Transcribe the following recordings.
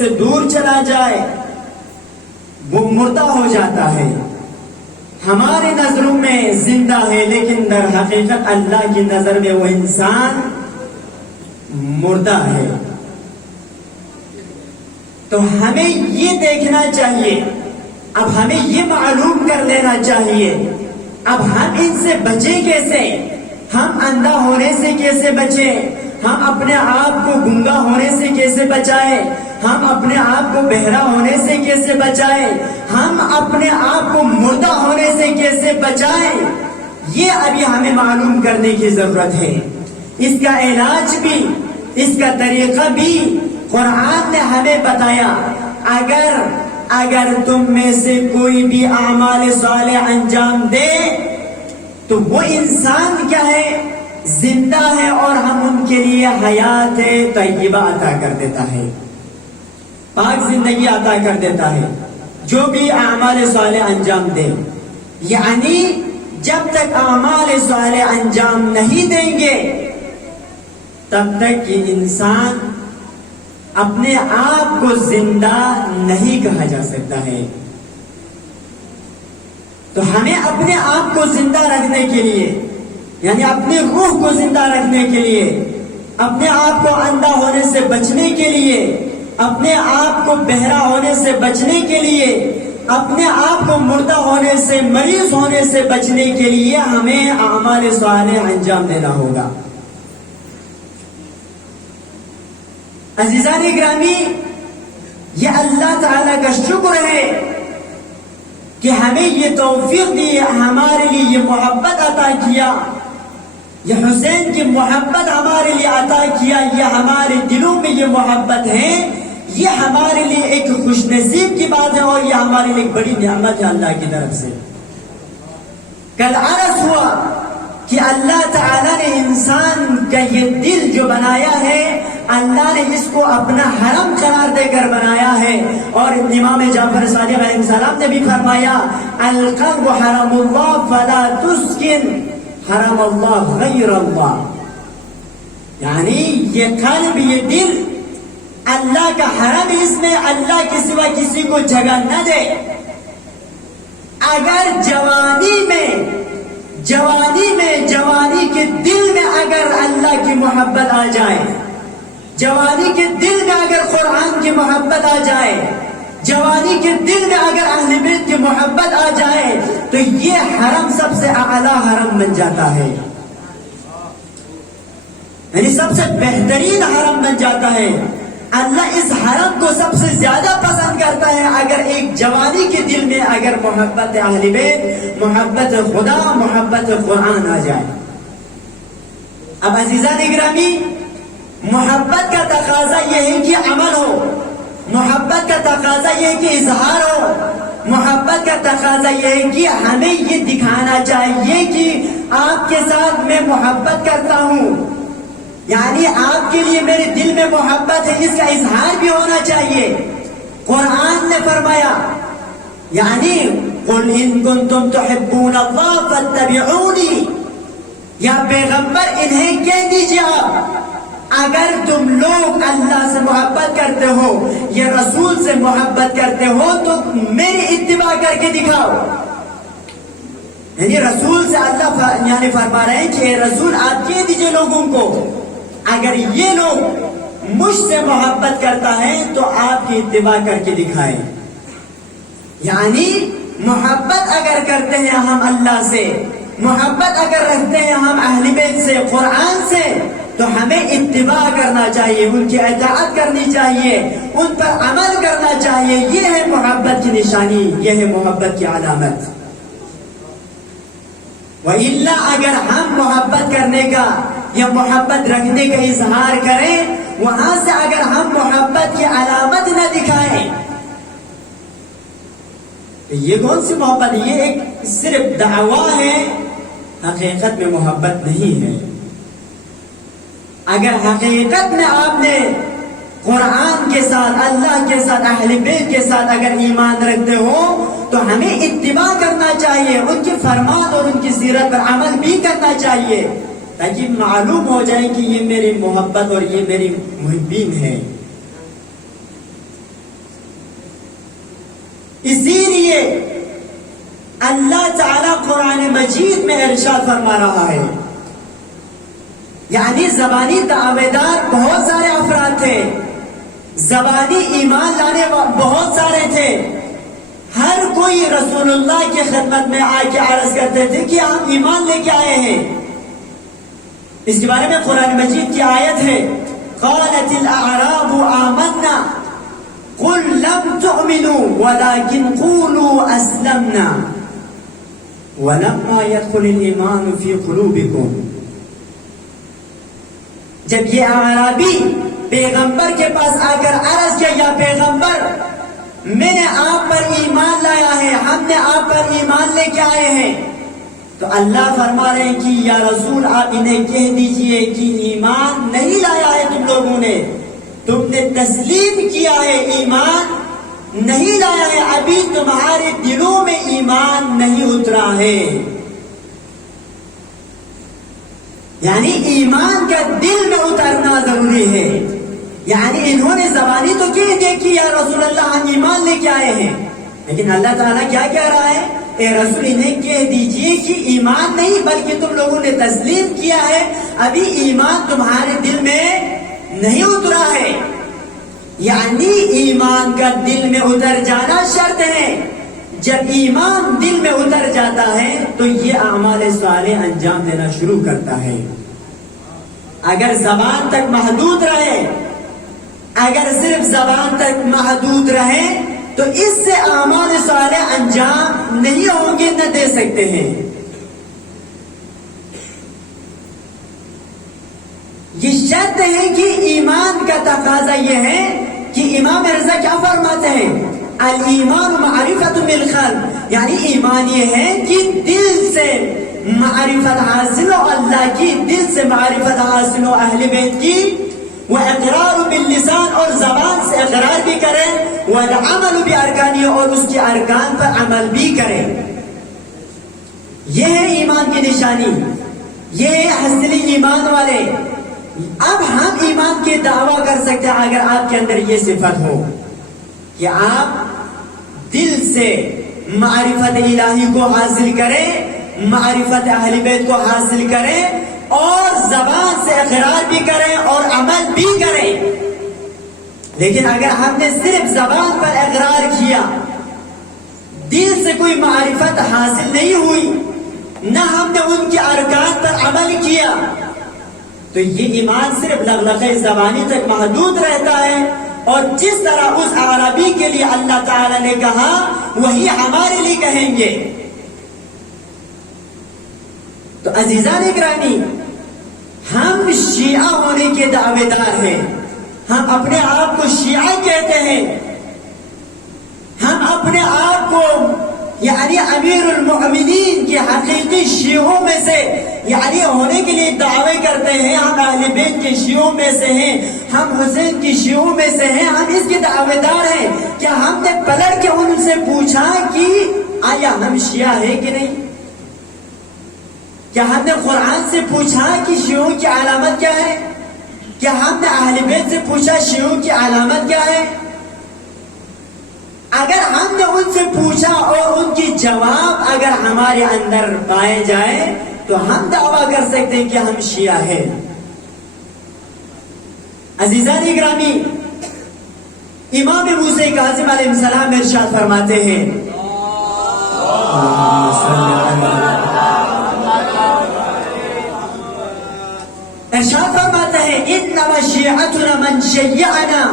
سے دور چلا جائے وہ مردہ ہو جاتا ہے. ہماری نظروں میں زندہ ہے لیکن در حقیقت اللہ کی نظر میں وہ انسان مردہ ہے. تو ہمیں یہ دیکھنا چاہیے, اب ہمیں یہ معلوم کر لینا چاہیے اب ہم ان سے بچیں کیسے, ہم اندھا ہونے سے کیسے بچیں, ہم اپنے آپ کو گنگا ہونے سے کیسے بچائیں, ہم اپنے آپ کو بہرا ہونے سے کیسے بچائیں, ہم اپنے آپ کو مردہ ہونے سے کیسے بچائیں, یہ ابھی ہمیں معلوم کرنے کی ضرورت ہے. اس کا علاج بھی, اس کا طریقہ بھی قرآن نے ہمیں بتایا. اگر تم میں سے کوئی بھی اعمال صالح انجام دے تو وہ انسان کیا ہے, زندہ ہے, اور ہم ان کے لیے حیات طیبہ عطا کر دیتا ہے, پاک زندگی عطا کر دیتا ہے جو بھی اعمال صالح انجام دے. یعنی جب تک اعمال صالح انجام نہیں دیں گے تب تک کہ انسان اپنے آپ کو زندہ نہیں کہا جا سکتا ہے. تو ہمیں اپنے آپ کو زندہ رکھنے کے لیے, یعنی اپنی روح کو زندہ رکھنے کے لیے, اپنے آپ کو اندھا ہونے سے بچنے کے لیے, اپنے آپ کو بہرا ہونے سے بچنے کے لیے, اپنے آپ کو مردہ ہونے سے, مریض ہونے سے بچنے کے لیے ہمیں اعمال صالح انجام دینا ہوگا. عزیزان گرامی, یہ اللہ تعالیٰ کا شکر ہے کہ ہمیں یہ توفیق دی, ہمارے لیے یہ محبت عطا کیا, یہ حسین کی محبت ہمارے لیے عطا کیا, یہ ہمارے دلوں میں یہ محبت ہے, یہ ہمارے لیے ایک خوش نصیب کی بات ہے, اور یہ ہمارے لیے ایک بڑی نعمت ہے اللہ کی طرف سے. کل عرض ہوا کہ اللہ تعالیٰ نے انسان کا یہ دل جو بنایا ہے, اللہ نے اس کو اپنا حرم قرار دے کر بنایا ہے. اور امام جعفر صادق علیہ السلام نے بھی فرمایا, القلب حرم اللہ فلا تسکن حرم اللہ غیر اللہ. یعنی یہ قلب, یہ دل اللہ کا حرم, اس میں اللہ کے سوا کسی کو جگہ نہ دے. اگر جوانی کے دل میں اگر اللہ کی محبت آ جائے, جوانی کے دل میں اگر قرآن کی محبت آ جائے, جوانی کے دل میں اگر اہل بیت کی محبت آ جائے تو یہ حرم سب سے اعلیٰ حرم بن جاتا ہے, یعنی سب سے بہترین حرم بن جاتا ہے. اللہ اس حرم کو سب سے زیادہ پسند کرتا ہے اگر ایک جوانی کے دل میں اگر محبت اہل بیت, محبت خدا, محبت قرآن آ جائے. اب عزیزان گرامی, محبت کا تقاضا یہ ہے کہ عمل ہو, محبت کا تقاضا یہ ہے کہ اظہار ہو, محبت کا تقاضا یہ ہے کہ ہمیں یہ دکھانا چاہیے کہ آپ کے ساتھ میں محبت کرتا ہوں, یعنی آپ کے لیے میرے دل میں محبت ہے, اس کا اظہار بھی ہونا چاہیے. قرآن نے فرمایا, یعنی قل ان کنتم تحبون اللہ فاتبعونی, یا پیغمبر انہیں کہہ دیجیے آپ, اگر تم لوگ اللہ سے محبت کرتے ہو یا رسول سے محبت کرتے ہو تو میری اتباع کر کے دکھاؤ. یعنی رسول سے اللہ یعنی فرما رہے ہیں کہ رسول آپ کہہ دیجئے لوگوں کو, اگر یہ لوگ مجھ سے محبت کرتا ہے تو آپ کی اتباع کر کے دکھائیں. یعنی محبت اگر کرتے ہیں ہم اللہ سے, محبت اگر رکھتے ہیں ہم اہل بیت سے, قرآن سے, تو ہمیں اتباع کرنا چاہیے, ان کی اطاعت کرنی چاہیے, ان پر عمل کرنا چاہیے. یہ ہے محبت کی نشانی, یہ ہے محبت کی علامت. وَإِلَّا اگر ہم محبت کرنے کا یا محبت رکھنے کا اظہار کریں, وہاں سے اگر ہم محبت کی علامت نہ دکھائیں تو یہ کون سی محبت ہے؟ یہ ایک صرف دعویٰ ہے, حقیقت میں محبت نہیں ہے. اگر حقیقت میں آپ نے قرآن کے ساتھ, اللہ کے ساتھ, اہل بیت کے ساتھ اگر ایمان رکھتے ہو تو ہمیں اتباع کرنا چاہیے, ان کی فرمان اور ان کی سیرت پر عمل بھی کرنا چاہیے, تاکہ معلوم ہو جائے کہ یہ میری محبت اور یہ میری محبین ہے. مجید میں ارشاد فرما رہا ہے، یعنی زبانی دعویدار بہت سارے افراد تھے، زبانی ایمان لانے بہت سارے تھے، ہر کوئی رسول اللہ کی خدمت میں آ کے عرض کرتے تھے کہ ہم ایمان لے کے آئے ہیں۔ اس کے بارے میں قرآن مجید کی آیت ہے، قالت الاعراب آمنا قل لم تؤمنوا ولكن قولوا اسلمنا ولما يدخل الايمان في قلوبكم۔ جب یہ اعرابی پیغمبر کے پاس آ کر عرض کیا، یا پیغمبر میں نے آپ پر ایمان لایا ہے، ہم نے آپ پر ایمان لے کے آئے ہیں، تو اللہ فرما رہے ہیں کہ یا رسول آپ انہیں کہہ دیجئے کہ ایمان نہیں لایا ہے تم لوگوں نے، تم نے تسلیم کیا ہے، ایمان نہیں لایا ہے، ابھی تمہارے دلوں میں ایمان نہیں اترا ہے۔ یعنی ایمان کا دل میں اترنا ضروری ہے۔ یعنی انہوں نے زبانی تو کہہ دیا کہ یا رسول اللہ ہم ایمان لے کے آئے ہیں، لیکن اللہ تعالیٰ کیا کہہ رہا ہے، اے رسول انہیں کہہ دیجئے کہ ایمان نہیں بلکہ تم لوگوں نے تسلیم کیا ہے، ابھی ایمان تمہارے دل میں نہیں اترا ہے۔ یعنی ایمان کا دل میں اتر جانا شرط ہے۔ جب ایمان دل میں اتر جاتا ہے تو یہ اعمال صالح انجام دینا شروع کرتا ہے۔ اگر زبان تک محدود رہے، اگر صرف زبان تک محدود رہے تو اس سے اعمال صالح انجام نہیں ہوں گے، نہ دے سکتے ہیں۔ یہ شرط ہے کہ ایمان کا تقاضا یہ ہے کہ امام رضا کیا فرماتے ہیں، الایمان معرفت بالقلب، یعنی ایمان یہ ہے کہ دل سے معرفت حاصل ہو اللہ کی، دل سے معرفت حاصل ہو اہل بیت کی، واقرار باللسان اور زبان سے اقرار بھی کرے، والعمل بارکانہ اور اس کے ارکان پر عمل بھی کرے۔ یہ ہے ایمان کی نشانی، یہ ہے اصلی ایمان والے۔ اب ہم ایمان کے دعویٰ کر سکتے ہیں اگر آپ کے اندر یہ صفت ہو کہ آپ دل سے معرفت الہی کو حاصل کریں، معرفت اہل بیت کو حاصل کریں، اور زبان سے اقرار بھی کریں اور عمل بھی کریں۔ لیکن اگر ہم نے صرف زبان پر اقرار کیا، دل سے کوئی معرفت حاصل نہیں ہوئی، نہ ہم نے ان کے ارکان پر عمل کیا، تو یہ ایمان صرف لغلقہ زبانی تک محدود رہتا ہے، اور جس طرح اس عربی کے لیے اللہ تعالی نے کہا وہی ہمارے لیے کہیں گے۔ تو عزیزان اکرامی، ہم شیعہ ہونے کے دعوے دار ہیں، ہم اپنے آپ کو شیعہ کہتے ہیں، ہم اپنے آپ کو یعنی امیر المؤمنین کے حقیقی شیعوں میں سے یعنی ہونے کے لیے دعوے کرتے ہیں، ہم اہل بیت کے شیعوں میں سے ہیں، ہم حسین کی شیعوں میں سے ہیں، ہم اس کے دعوے دار ہیں۔ کیا ہم نے پلٹ کے ان سے پوچھا کہ آیا ہم شیعہ ہیں کہ نہیں؟ کیا ہم نے قرآن سے پوچھا کہ شیعوں کی علامت کیا ہے؟ کیا ہم نے اہل بیت سے پوچھا شیعوں کی علامت کیا ہے؟ اگر ہم نے ان سے پوچھا اور ان کی جواب اگر ہمارے اندر پائے جائے تو ہم دعویٰ کر سکتے ہیں کہ ہم شیعہ ہیں۔ عزیزان اکرامی، امام موسیٰ کاظم علیہ السلام ارشاد فرماتے ہیں، ارشاد فرماتے ہیں انما شیعتنا من شیعنا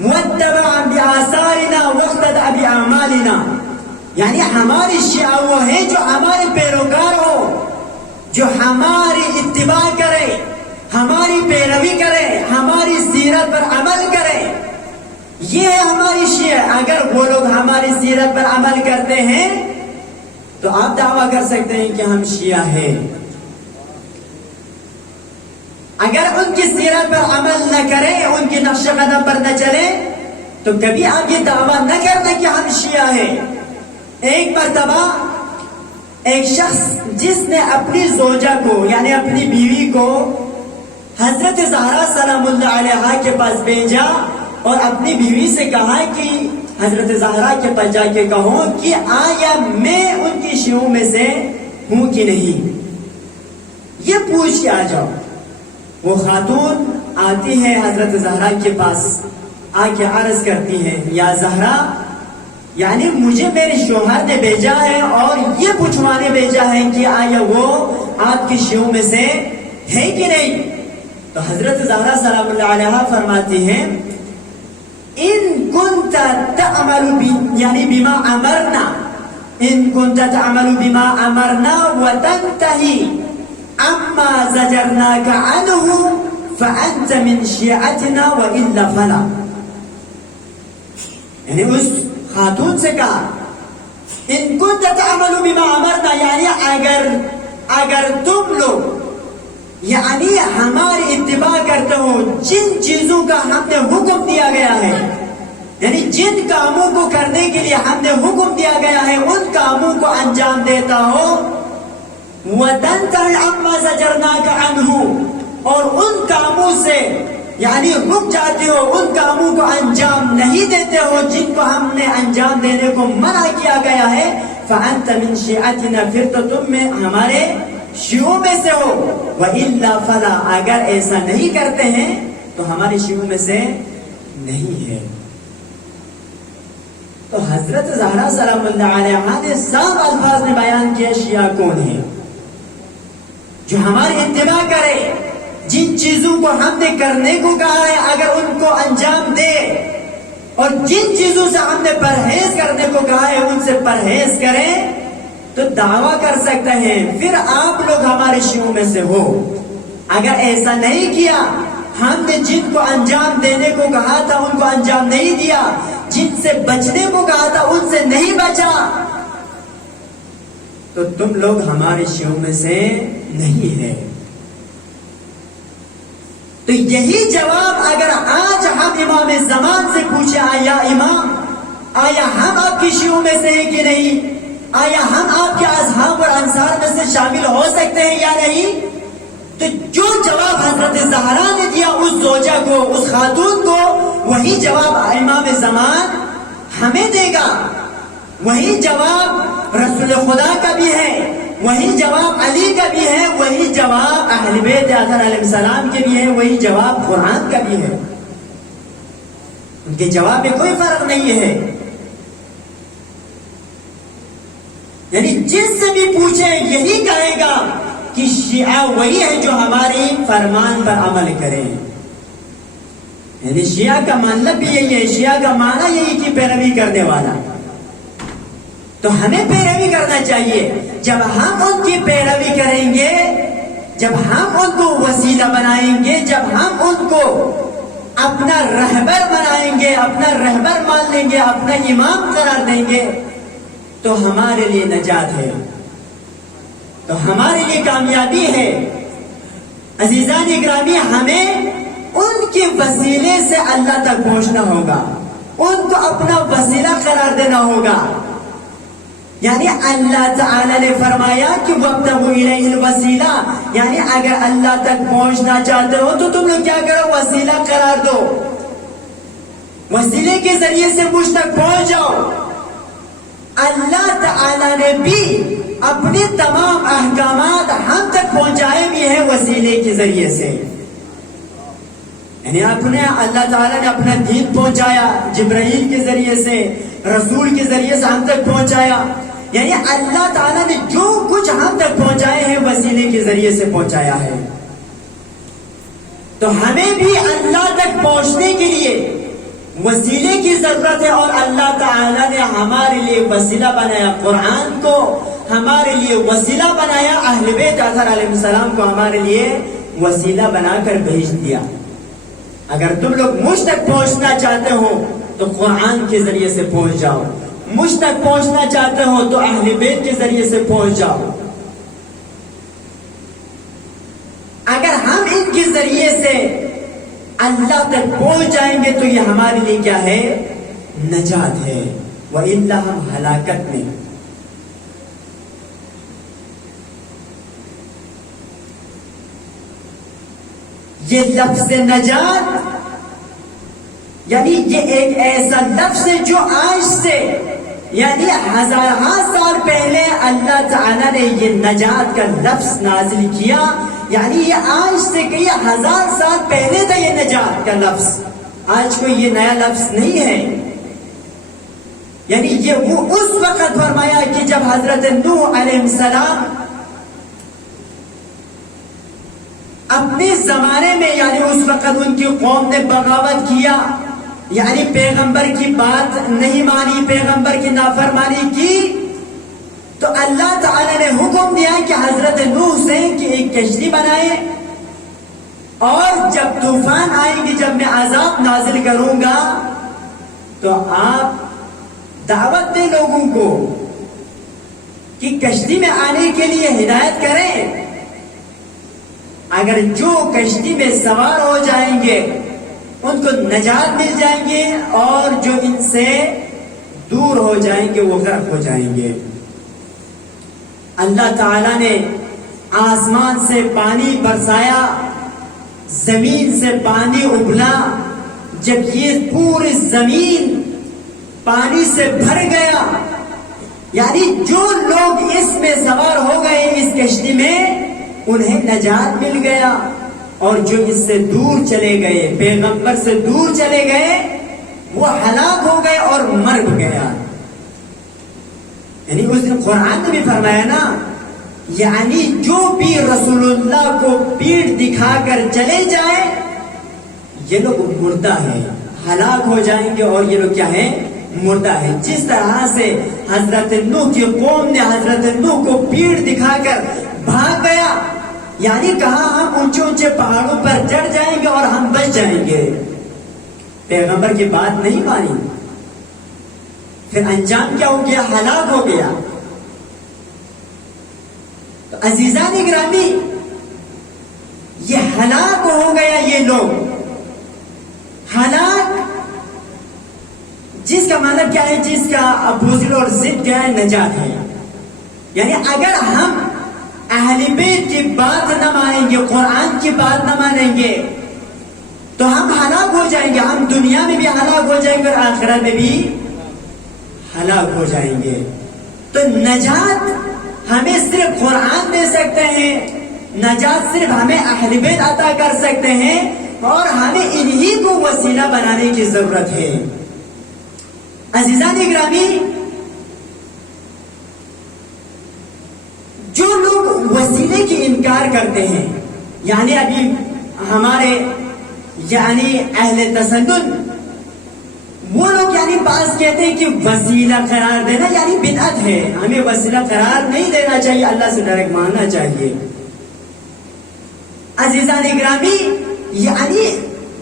واتبع بآثارنا واقتدى بأعمالنا، یعنی ہماری شیعہ وہ ہیں جو ہمارے پیروکار ہو، جو ہماری اتباع کرے، ہماری پیروی کرے، ہماری سیرت پر عمل کرے، یہ ہے ہماری شیعہ۔ اگر وہ لوگ ہماری سیرت پر عمل کرتے ہیں تو آپ دعویٰ کر سکتے ہیں کہ ہم شیعہ ہیں۔ اگر ان کی سیرت پر عمل نہ کریں، ان کی نقش قدم پر نہ چلیں، تو کبھی آپ یہ دعویٰ نہ کرنا کہ ہم شیعہ ہیں۔ ایک مرتبہ ایک شخص جس نے اپنی زوجہ کو یعنی اپنی بیوی کو حضرت زہرا سلام اللہ علیہا کے پاس بھیجا اور اپنی بیوی سے کہا کہ حضرت زہرا کے پاس جا کے کہو کہ آیا میں ان کی شیعوں میں سے ہوں کہ نہیں، یہ پوچھ کے آ جاؤ۔ وہ خاتون آتی ہے حضرت زہرا کے پاس، آ کے عرض کرتی ہے یا زہرا، یعنی مجھے میرے شوہر نے بھیجا ہے اور یہ پوچھوانے بھیجا ہے کہ آیا وہ آپ کی شیعوں میں سے ہے کہ نہیں؟ تو حضرت زہرا سلام اللہ علیہا فرماتی ہیں ان کنت تعمل یعنی بما امرنا، ان کنت تعمل بما امرنا وتنتهي اما زجرناك عنه فانت من شیعتنا والا فلا۔ یعنی اس خاتون سے کہا ان کنت تعمل بما امرنا، یعنی اگر تم لوگ یعنی ہماری اتباع کرتے ہو، جن چیزوں کا ہم نے حکم دیا گیا ہے، یعنی جن کاموں کو کرنے کے لیے ہم نے حکم دیا گیا ہے ان کاموں کو انجام دیتا ہو، وَتَنْتَهِ عَمَّا زَجَرْنَاكَ عَنْهُ، اور ان کاموں سے یعنی رک جاتے ہو، ان کاموں کو انجام نہیں دیتے ہو جن کو ہم نے انجام دینے کو منع کیا گیا ہے، فَأَنْتَ مِنْ شِيعَتِنَا، پھر تو تم میں ہمارے شیعوں میں سے ہو، وَإِلَّا فَلَا، اگر ایسا نہیں کرتے ہیں تو ہمارے شیعوں میں سے نہیں ہے۔ تو حضرت زہرا سلام اللہ علیہا نے صاف الفاظ میں بیان کیا شیعہ کون ہے، جو ہماری اتباع کرے، جن چیزوں کو ہم نے کرنے کو کہا ہے اگر ان کو انجام دے، اور جن چیزوں سے ہم نے پرہیز کرنے کو کہا ہے ان سے پرہیز کریں، تو دعویٰ کر سکتے ہیں پھر آپ لوگ ہمارے شیعوں میں سے ہو۔ اگر ایسا نہیں کیا، ہم نے جن کو انجام دینے کو کہا تھا ان کو انجام نہیں دیا، جن سے بچنے کو کہا تھا ان سے نہیں بچا، تو تم لوگ ہمارے شیعوں میں سے نہیں ہے۔ تو یہی جواب اگر آج ہم امام زمان سے پوچھے آیا امام، آیا ہم آپ کی شیعوں میں سے ہیں کہ نہیں، آیا ہم آپ کے اصحاب اور انصار میں سے شامل ہو سکتے ہیں یا نہیں، تو جو جواب حضرت زہرا نے دیا اس زوجہ کو، اس خاتون کو، وہی جواب امام زمان ہمیں دے گا، وہی جواب رسول خدا کا بھی ہے، وہی جواب علی کا بھی ہے، وہی جواب اہل بیت اطہار علیہ السلام کے بھی ہے، وہی جواب قرآن کا بھی ہے۔ ان کے جواب میں کوئی فرق نہیں ہے۔ یعنی جس سے بھی پوچھے یہی کہے گا کہ شیعہ وہی ہے جو ہماری فرمان پر عمل کریں۔ یعنی شیعہ کا مطلب بھی یہی ہے، شیعہ کا معنی یہی کہ پیروی کرنے والا، تو ہمیں پیروی کرنا چاہیے۔ جب ہم ان کی پیروی کریں گے، جب ہم ان کو وسیلہ بنائیں گے، جب ہم ان کو اپنا رہبر بنائیں گے، اپنا رہبر مان لیں گے، اپنا امام قرار دیں گے، تو ہمارے لیے نجات ہے، تو ہمارے لیے کامیابی ہے۔ عزیزان اکرامی، ہمیں ان کے وسیلے سے اللہ تک پہنچنا ہوگا، ان کو اپنا وسیلہ قرار دینا ہوگا۔ یعنی اللہ تعالی نے فرمایا کہ وَابْتَغُوا إِلَيْهِ الْوَسِيلَةَ، یعنی اگر اللہ تک پہنچنا چاہتے ہو تو تم لوگ کیا کرو، وسیلہ قرار دو، وسیلے کے ذریعے سے مجھ تک پہنچ جاؤ۔ اللہ تعالی نے بھی اپنے تمام احکامات ہم تک پہنچائے بھی ہیں وسیلے کے ذریعے سے، یعنی اللہ تعالیٰ نے اپنا دین پہنچایا جبرائیل کے ذریعے سے، رسول کے ذریعے سے ہم تک پہنچایا، یعنی اللہ تعالیٰ نے جو کچھ ہم تک پہنچائے ہیں وسیلے کے ذریعے سے پہنچایا ہے۔ تو ہمیں بھی اللہ تک پہنچنے کے لیے وسیلے کی ضرورت ہے، اور اللہ تعالیٰ نے ہمارے لیے وسیلہ بنایا قرآن کو، ہمارے لیے وسیلہ بنایا اہل بیت اطہار علیہ السلام کو، ہمارے لیے وسیلہ بنا کر بھیج دیا۔ اگر تم لوگ مجھ تک پہنچنا چاہتے ہو تو قرآن کے ذریعے سے پہنچ جاؤ، مجھ تک پہنچنا چاہتے ہو تو اہل بیت کے ذریعے سے پہنچ جاؤ۔ اگر ہم ان کے ذریعے سے اللہ تک پہنچ جائیں گے تو یہ ہمارے لیے کیا ہے، نجات ہے، وَإِلَّا ہم ہلاکت میں۔ یہ لفظ نجات یعنی یہ ایک ایسا لفظ ہے جو آج سے یعنی ہزارہ سال پہلے اللہ تعالیٰ نے یہ نجات کا لفظ نازل کیا. یعنی یہ آج سے کئی ہزار سال پہلے تھا یہ نجات کا لفظ. آج کوئی یہ نیا لفظ نہیں ہے. یعنی یہ وہ اس وقت فرمایا کہ جب حضرت نوح علیہ السلام اپنے زمانے میں، یعنی اس وقت ان کی قوم نے بغاوت کیا، یعنی پیغمبر کی بات نہیں مانی، پیغمبر کی نافرمانی کی، تو اللہ تعالی نے حکم دیا کہ حضرت نوح سے کہ ایک کشتی بنائے، اور جب طوفان آئیں گے، جب میں عذاب نازل کروں گا تو آپ دعوت دیں لوگوں کو کہ کشتی میں آنے کے لیے ہدایت کریں. اگر جو کشتی میں سوار ہو جائیں گے ان کو نجات مل جائیں گے، اور جو ان سے دور ہو جائیں گے وہ غرق ہو جائیں گے. اللہ تعالیٰ نے آسمان سے پانی برسایا، زمین سے پانی ابلا. جب یہ پوری زمین پانی سے بھر گیا، یعنی جو لوگ اس میں سوار ہو گئے اس کشتی میں انہیں نجات مل گیا، اور جو اس سے دور چلے گئے، پیغمبر سے دور چلے گئے، وہ ہلاک ہو گئے اور مر گیا. یعنی اس دن قرآن نے بھی فرمایا نا، یعنی جو بھی رسول اللہ کو پیٹھ دکھا کر چلے جائے یہ لوگ مردہ ہے، ہلاک ہو جائیں گے، اور یہ لوگ کیا ہے؟ مردہ ہے. جس طرح سے حضرت نوح کی قوم نے حضرت نوح کو پیٹھ دکھا کر بھاگ گیا، یعنی کہا ہم اونچے اونچے پہاڑوں پر چڑھ جائیں گے اور ہم بچ جائیں گے، پیغمبر کی بات نہیں مانی. پھر انجام کیا ہو گیا؟ ہلاک ہو گیا. تو عزیزان گرامی، یہ ہلاک ہو گیا. یہ لوگ ہلاک، جس کا مطلب کیا ہے؟ جس کا اپوزٹ اور ضد کیا ہے؟ نجات ہے. یعنی اگر ہم اہل بیت کی بات نہ مانیں گے، قرآن کی بات نہ مانیں گے تو ہم ہلاک ہو جائیں گے. ہم دنیا میں بھی ہلاک ہو جائیں گے اور آخرت میں بھی ہلاک ہو جائیں گے. تو نجات ہمیں صرف قرآن دے سکتے ہیں، نجات صرف ہمیں اہل بیت عطا کر سکتے ہیں، اور ہمیں انہی کو وسیلہ بنانے کی ضرورت ہے. عزیزان گرامی، جو لوگ وسیلے کی انکار کرتے ہیں، یعنی ابھی ہمارے یعنی اہل تسنن، وہ لوگ یعنی بعض کہتے ہیں کہ وسیلہ قرار دینا یعنی بدعت ہے، ہمیں وسیلہ قرار نہیں دینا چاہیے، اللہ سے ڈائریکٹ ماننا چاہیے. عزیزان گرامی، یعنی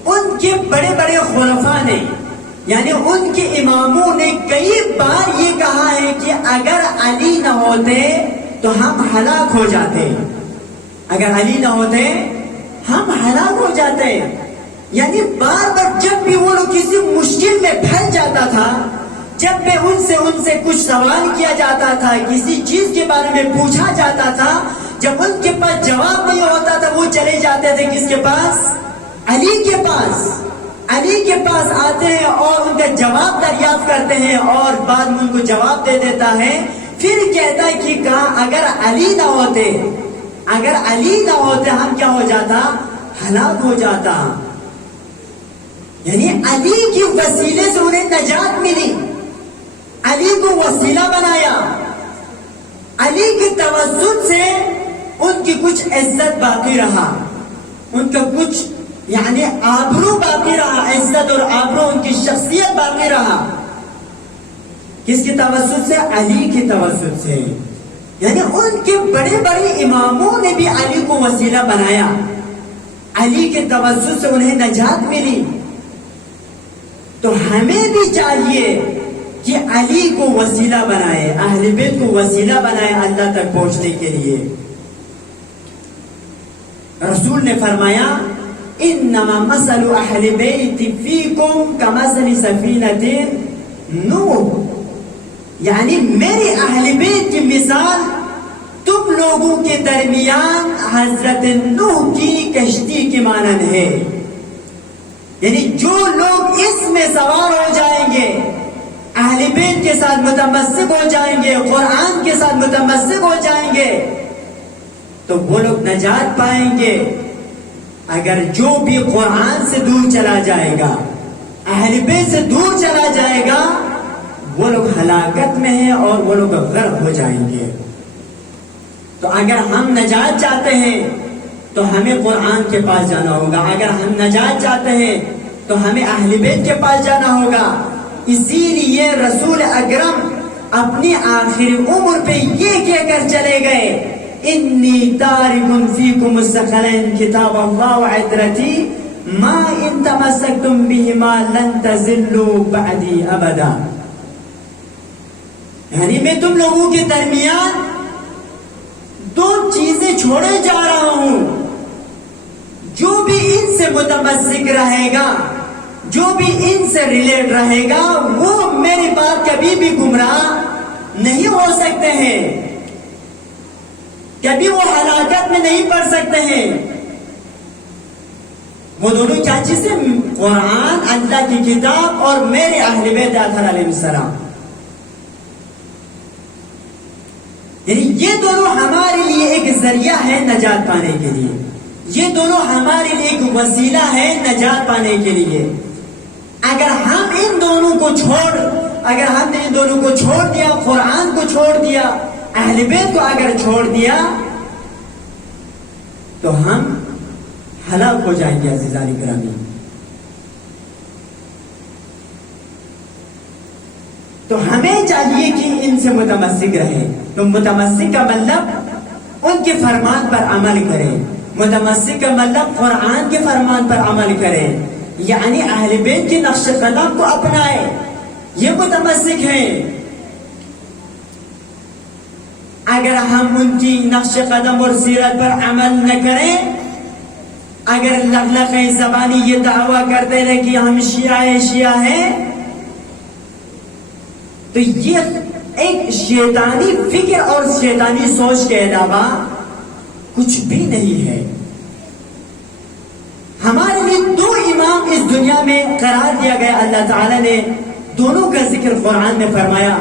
ان کے بڑے بڑے خلفاء نے، یعنی ان کے اماموں نے کئی بار یہ کہا ہے کہ اگر علی نہ ہوتے تو ہم ہلاک ہو جاتے، اگر علی نہ ہوتے ہم ہلاک ہو جاتے. یعنی بار بار جب بھی وہ لوگ کسی مشکل میں پھنس جاتا تھا، جب بھی ان سے کچھ سوال کیا جاتا تھا، کسی چیز کے بارے میں پوچھا جاتا تھا، جب ان کے پاس جواب نہیں ہوتا تھا وہ چلے جاتے تھے کس کے پاس؟ علی کے پاس. علی کے پاس آتے ہیں اور ان کا جواب دریافت کرتے ہیں، اور بعد میں ان کو جواب دے دیتا ہے. پھر کہتا ہے کہ کہا اگر علی نہ ہوتے، اگر علی نہ ہوتے ہم کیا ہو جاتا؟ ہلاک ہو جاتا. یعنی علی کی وسیلے سے انہیں نجات ملی، علی کو وسیلہ بنایا، علی کے توسط سے ان کی کچھ عزت باقی رہا، ان کا کچھ یعنی آبرو باقی رہا، عزت اور آبرو، ان کی شخصیت باقی رہا. کس کے توسط سے؟ علی کے توسط سے. یعنی ان کے بڑے بڑے اماموں نے بھی علی کو وسیلہ بنایا، علی کے توسط سے انہیں نجات ملی. تو ہمیں بھی چاہیے کہ علی کو وسیلہ بنائے، اہل بیت کو وسیلہ بنائے اللہ تک پہنچنے کے لیے. رسول نے فرمایا انما مثل اہل بیت فیکم کمثل سفینۃ نوح، یعنی میرے اہل بیت کی مثال تم لوگوں کے درمیان حضرت نوح کی کشتی کی مانند ہے. یعنی جو لوگ اس میں سوار ہو جائیں گے، اہل اہل بیت کے ساتھ متمسک ہو جائیں گے، قرآن کے ساتھ متمسک ہو جائیں گے تو وہ لوگ نجات پائیں گے۔ اگر جو بھی قرآن سے دور چلا جائے گا، اہل بیت سے دور چلا جائے گا، وہ لوگ ہلاکت میں ہیں اور وہ لوگ غرق ہو جائیں گے۔ تو اگر ہم نجات چاہتے ہیں تو ہمیں قرآن کے پاس جانا ہوگا، اگر ہم نجات چاہتے ہیں تو ہمیں اہل بیت کے پاس جانا ہوگا۔ اسی لیے رسول اکرم اپنی آخری عمر پہ یہ کہہ کر چلے گئے، انی تارک فیکم الثقلین کتاب اللہ وعترتی ما ان تمسکتم بہما لن تضلوا بعدی ابدا۔ یعنی میں تم لوگوں کے درمیان دو چیزیں چھوڑے جا رہا ہوں، جو بھی ان سے متمسک رہے گا، جو بھی ان سے ریلیٹ رہے گا، وہ میری بات کبھی بھی گمراہ نہیں ہو سکتے ہیں، کبھی وہ ہلاکت میں نہیں پڑ سکتے ہیں۔ وہ دونوں کیا چیزیں؟ قرآن، اللہ کی کتاب اور میرے اہل بیت اطہر علیہ السلام۔ یعنی یہ دونوں ہمارے لیے ایک ذریعہ ہے نجات پانے کے لیے، یہ دونوں ہمارے لیے ایک وسیلہ ہے نجات پانے کے لیے۔ اگر ہم ان دونوں کو اگر ہم نے ان دونوں کو چھوڑ دیا، قرآن کو چھوڑ دیا، اہل بیت کو اگر چھوڑ دیا تو ہم ہلاک ہو جائیں گے۔ عزیزان گرامی، تو ہمیں چاہیے کہ ان سے متمسک رہے۔ تو متمسک کا مطلب ان کے فرمان پر عمل کرے، متمسک کا مطلب قرآن کے فرمان پر عمل کرے، یعنی اہل بیت کے نقش قدم کو اپنائے، یہ متمسک ہیں۔ اگر ہم ان کی نقش قدم اور سیرت پر عمل نہ کریں، اگر لغلقہ زبانی یہ دعویٰ کرتے رہے کہ ہم شیعہ ہیں، تو یہ ایک شیطانی فکر اور شیطانی سوچ کے علاوہ کچھ بھی نہیں ہے۔ ہمارے لیے دو امام اس دنیا میں قرار دیا گیا، اللہ تعالیٰ نے دونوں کا ذکر قرآن میں فرمایا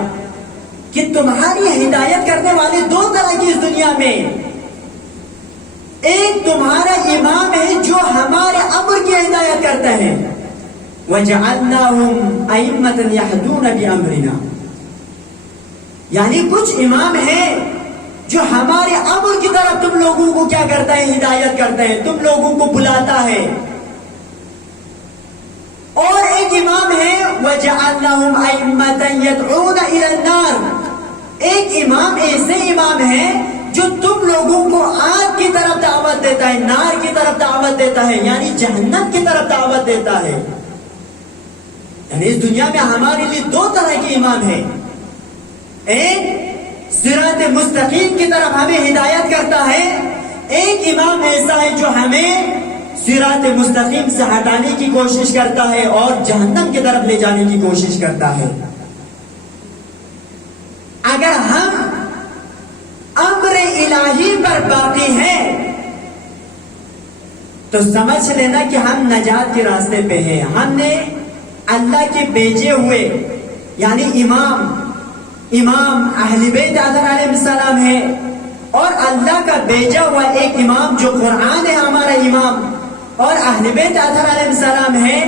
کہ تمہاری ہدایت کرنے والے دو طرح کی اس دنیا میں، ایک تمہارا امام ہے جو ہمارے امر کی ہدایت کرتا ہے، وَجَعَلْنَاهُمْ أَئِمَّةً يَهْدُونَ بِأَمْرِنَا، یعنی کچھ امام ہیں جو ہمارے امر کی طرف تم لوگوں کو کیا کرتا ہے؟ ہدایت کرتا ہے، تم لوگوں کو بلاتا ہے۔ اور ایک امام ہے وَجَعَلْنَاهُمْ أَئِمَّةً يَدْعُونَ إِلَى النَّارِ، ایک امام ایسے امام ہے جو تم لوگوں کو آگ کی طرف دعوت دیتا ہے، نار کی طرف دعوت دیتا ہے، یعنی جہنم کی طرف دعوت دیتا ہے۔ یعنی اس دنیا میں ہمارے لیے دو طرح کے امام ہیں، ایک صراط مستقیم کی طرف ہمیں ہدایت کرتا ہے، ایک امام ایسا ہے جو ہمیں صراط مستقیم سے ہٹانے کی کوشش کرتا ہے اور جہنم کی طرف لے جانے کی کوشش کرتا ہے۔ اگر ہم امر الہی پر باقی ہیں تو سمجھ لینا کہ ہم نجات کے راستے پہ ہیں۔ ہم نے اللہ کے بھیجے ہوئے یعنی امام اہل بیت اطہر علیہ السلام ہے، اور اللہ کا بھیجا ہوا ایک امام جو قرآن ہے ہمارا امام، اور اہل بیت اطہر علیہ السلام ہے۔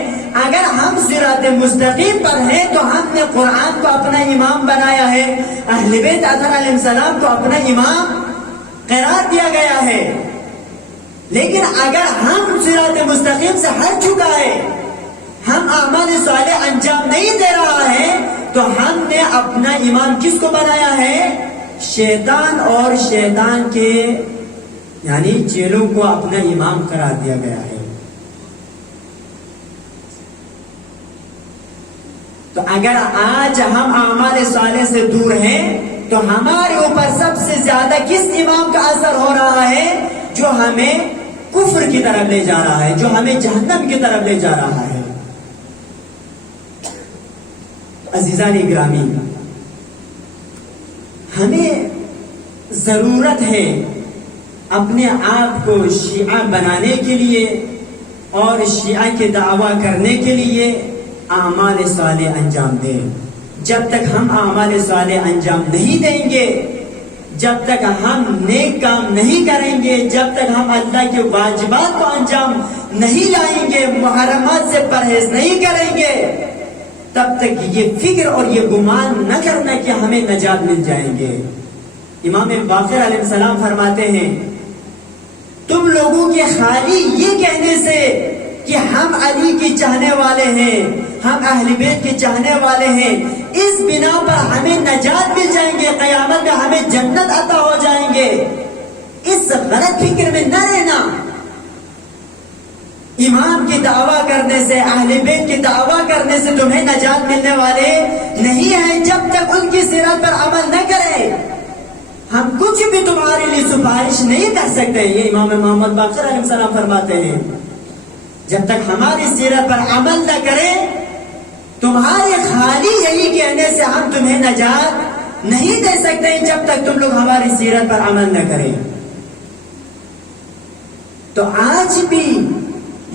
اگر ہم صراط مستقیم پر ہیں تو ہم نے قرآن کو اپنا امام بنایا ہے، اہل بیت اطہر علیہ السلام کو اپنا امام قرار دیا گیا ہے۔ لیکن اگر ہم صراط مستقیم سے ہٹ چکا ہے، ہم اعمال صالح انجام نہیں دے رہا ہے، تو ہم نے اپنا امام کس کو بنایا ہے؟ شیطان، اور شیطان کے یعنی چیلوں کو اپنا امام قرار دیا گیا ہے۔ تو اگر آج ہم اعمال صالح سے دور ہیں تو ہمارے اوپر سب سے زیادہ کس امام کا اثر ہو رہا ہے؟ جو ہمیں کفر کی طرف لے جا رہا ہے، جو ہمیں جہنم کی طرف لے جا رہا ہے۔ عزیزان گرامی، ہمیں ضرورت ہے اپنے آپ کو شیعہ بنانے کے لیے اور شیعہ کے دعویٰ کرنے کے لیے اعمال صالح انجام دیں۔ جب تک ہم اعمال صالح انجام نہیں دیں گے، جب تک ہم نیک کام نہیں کریں گے، جب تک ہم اللہ کے واجبات کو انجام نہیں لائیں گے، محرمات سے پرہیز نہیں کریں گے، تب تک یہ فکر اور یہ گمان نہ کرنا کہ ہمیں نجات مل جائیں گے۔ امام باقر علیہ السلام فرماتے ہیں، تم لوگوں کے خالی یہ کہنے سے کہ ہم علی کی چاہنے والے ہیں، ہم اہل بیت کے چاہنے والے ہیں، اس بنا پر ہمیں نجات مل جائیں گے، قیامت میں ہمیں جنت عطا ہو جائیں گے، اس غلط فکر میں نہ رہنا۔ امام کی دعویٰ کرنے سے، اہل بیت کی دعویٰ کرنے سے تمہیں نجات ملنے والے نہیں ہیں جب تک ان کی سیرت پر عمل نہ کرے۔ ہم کچھ بھی تمہارے لیے سفارش نہیں کر سکتے، یہ امام محمد باقر علیہ السلام فرماتے ہیں، جب تک ہماری سیرت پر عمل نہ کریں، تمہارے خالی یہی کہنے سے ہم تمہیں نجات نہیں دے سکتے جب تک تم لوگ ہماری سیرت پر عمل نہ کریں۔ تو آج بھی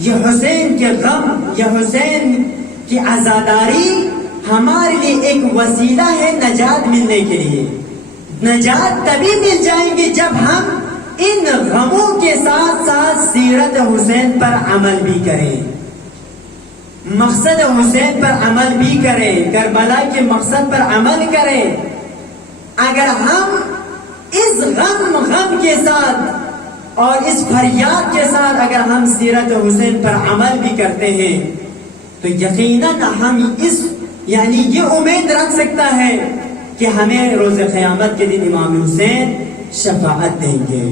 یہ حسین کے غم، یہ حسین کی عزاداری ہمارے لیے ایک وسیلہ ہے نجات ملنے کے لیے۔ نجات تبھی مل جائیں گے جب ہم ان غموں کے ساتھ ساتھ سیرت حسین پر عمل بھی کریں، مقصد حسین پر عمل بھی کریں، کربلا کے مقصد پر عمل کریں۔ اگر ہم اس غم کے ساتھ اور اس فریاد کے ساتھ اگر ہم سیرت حسین پر عمل بھی کرتے ہیں تو یقیناً ہم یہ امید رکھ سکتا ہے کہ ہمیں روز قیامت کے دن امام حسین شفاعت دیں گے۔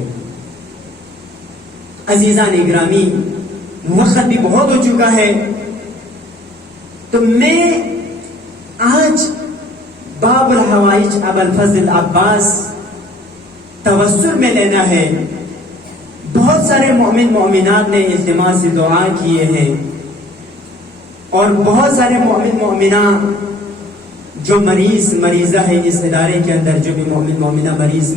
عزیزان گرامی، وقت بھی بہت ہو چکا ہے، تو میں آج باب الحوائج ابو الفضل عباس توسل میں لینا ہے۔ بہت سارے مومن مومنات نے اجتماع سے دعا کیے ہیں، اور بہت سارے مومن مومنات جو مریضہ ہے اس ادارے کے اندر، جو بھی مومن مومنہ مریض